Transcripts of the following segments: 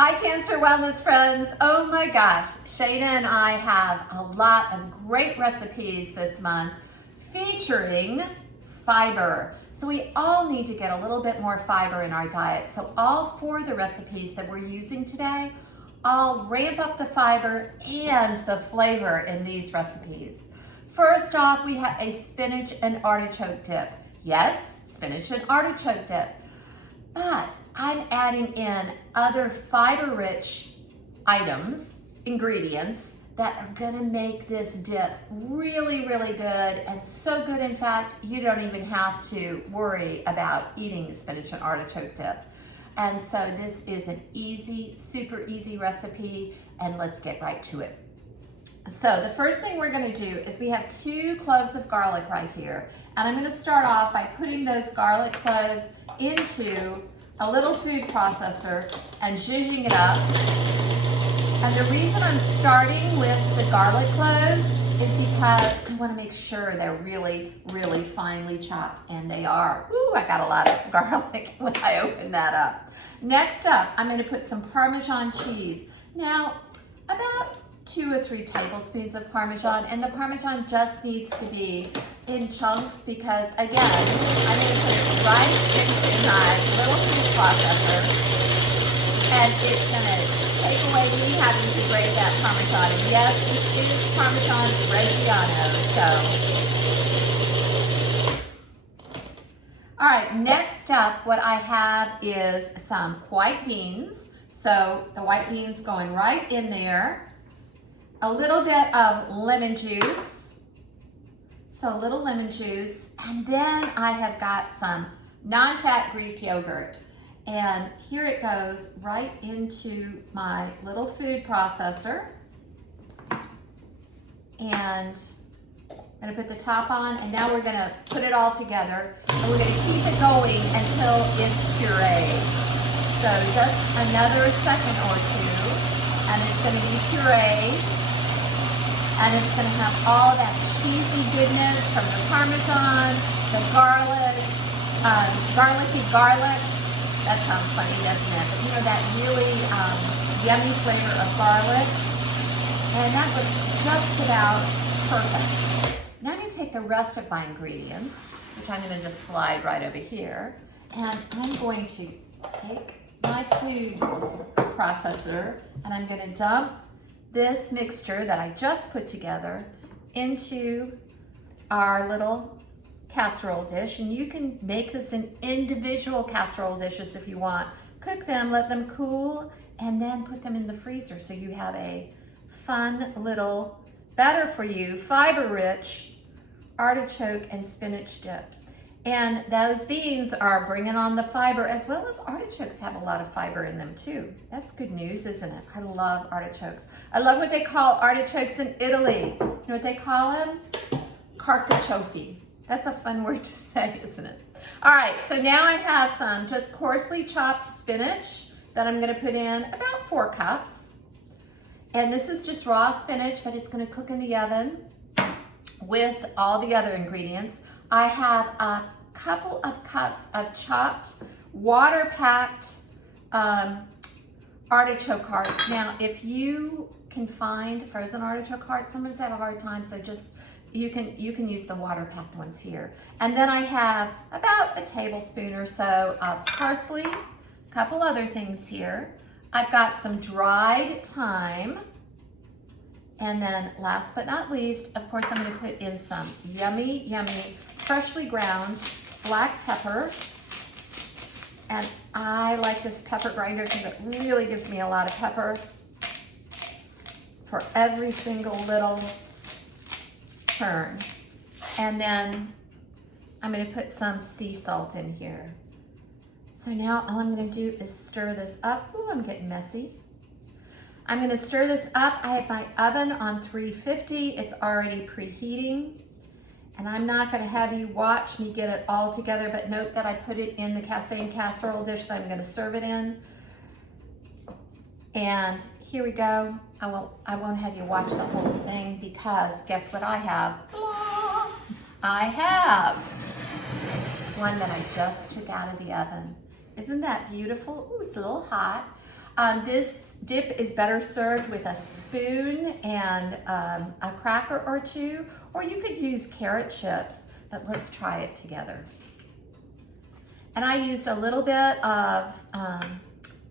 Hi Cancer Wellness friends. Oh my gosh, Shayna and I have a lot of great recipes this month featuring fiber. So we all need to get a little bit more fiber in our diet. So all four of the recipes that we're using today, I'll ramp up the fiber and the flavor in these recipes. First off, we have a spinach and artichoke dip. Yes, spinach and artichoke dip. But I'm adding in other fiber-rich items, ingredients, that are gonna make this dip really, really good, and so good, in fact, you don't even have to worry about eating the spinach and artichoke dip. And so this is an easy, super easy recipe, and let's get right to it. So the first thing we're gonna do is we have 2 cloves of garlic right here. And I'm gonna start off by putting those garlic cloves into a little food processor and zhuzhing it up. And the reason I'm starting with the garlic cloves is because I wanna make sure they're really, really finely chopped, and they are. Ooh, I got a lot of garlic when I open that up. Next up, I'm gonna put some Parmesan cheese. Now, about 2 or 3 tablespoons of Parmesan, and the Parmesan just needs to be in chunks because, again, I'm going to put it right into my little food processor, and it's going to take away me having to grate that Parmesan. And yes, this is Parmesan Reggiano. So, all right, next up, what I have is some white beans. So the white beans going right in there. A little bit of lemon juice, so a little lemon juice, and then I have got some non-fat Greek yogurt, and here it goes right into my little food processor, and I'm going to put the top on, and now we're going to put it all together, and we're going to keep it going until it's puree. So just another second or two, and it's going to be puree. And it's going to have all that cheesy goodness from the Parmesan, the garlic, garlicky garlic. That sounds funny, doesn't it? But you know, that really yummy flavor of garlic. And that looks just about perfect. Now I'm going to take the rest of my ingredients, which I'm going to just slide right over here. And I'm going to take my food processor, and I'm going to dump this mixture that I just put together into our little casserole dish. And you can make this in individual casserole dishes if you want. Cook them, let them cool, and then put them in the freezer so you have a fun little, better for you, fiber-rich artichoke and spinach dip. And those beans are bringing on the fiber, as well as artichokes have a lot of fiber in them too. That's good news, isn't it? I love artichokes. I love what they call artichokes in Italy. You know what they call them? Carcaccioli. That's a fun word to say, isn't it? All right, so now I have some just coarsely chopped spinach that I'm gonna put in about 4 cups. And this is just raw spinach, but it's gonna cook in the oven with all the other ingredients. I have a couple of cups of chopped, water-packed artichoke hearts. Now, if you can find frozen artichoke hearts, sometimes I have a hard time, so just you can use the water-packed ones here. And then I have about a tablespoon or so of parsley, a couple other things here. I've got some dried thyme. And then last but not least, of course, I'm going to put in some yummy, yummy, freshly ground black pepper. And I like this pepper grinder because it really gives me a lot of pepper for every single little turn. And then I'm going to put some sea salt in here. So now all I'm going to do is stir this up. Ooh, I'm getting messy. I'm going to stir this up. I have my oven on 350. It's already preheating. And I'm not going to have you watch me get it all together, but note that I put it in the same casserole dish that I'm going to serve it in. And here we go. I won't have you watch the whole thing because guess what I have? I have one that I just took out of the oven. Isn't that beautiful? Ooh, it's a little hot. This dip is better served with a spoon and a cracker or two, or you could use carrot chips, but let's try it together. And I used a little bit of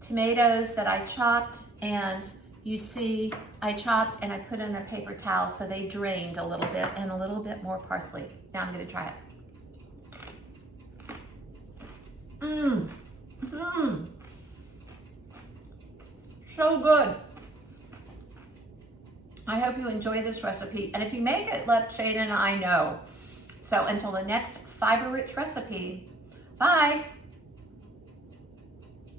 tomatoes that I chopped, and you see I chopped and I put in a paper towel so they drained a little bit, and a little bit more parsley. Now I'm gonna try it. So good. I hope you enjoy this recipe, and if you make it, let Shane and I know. So until the next fiber-rich recipe, bye.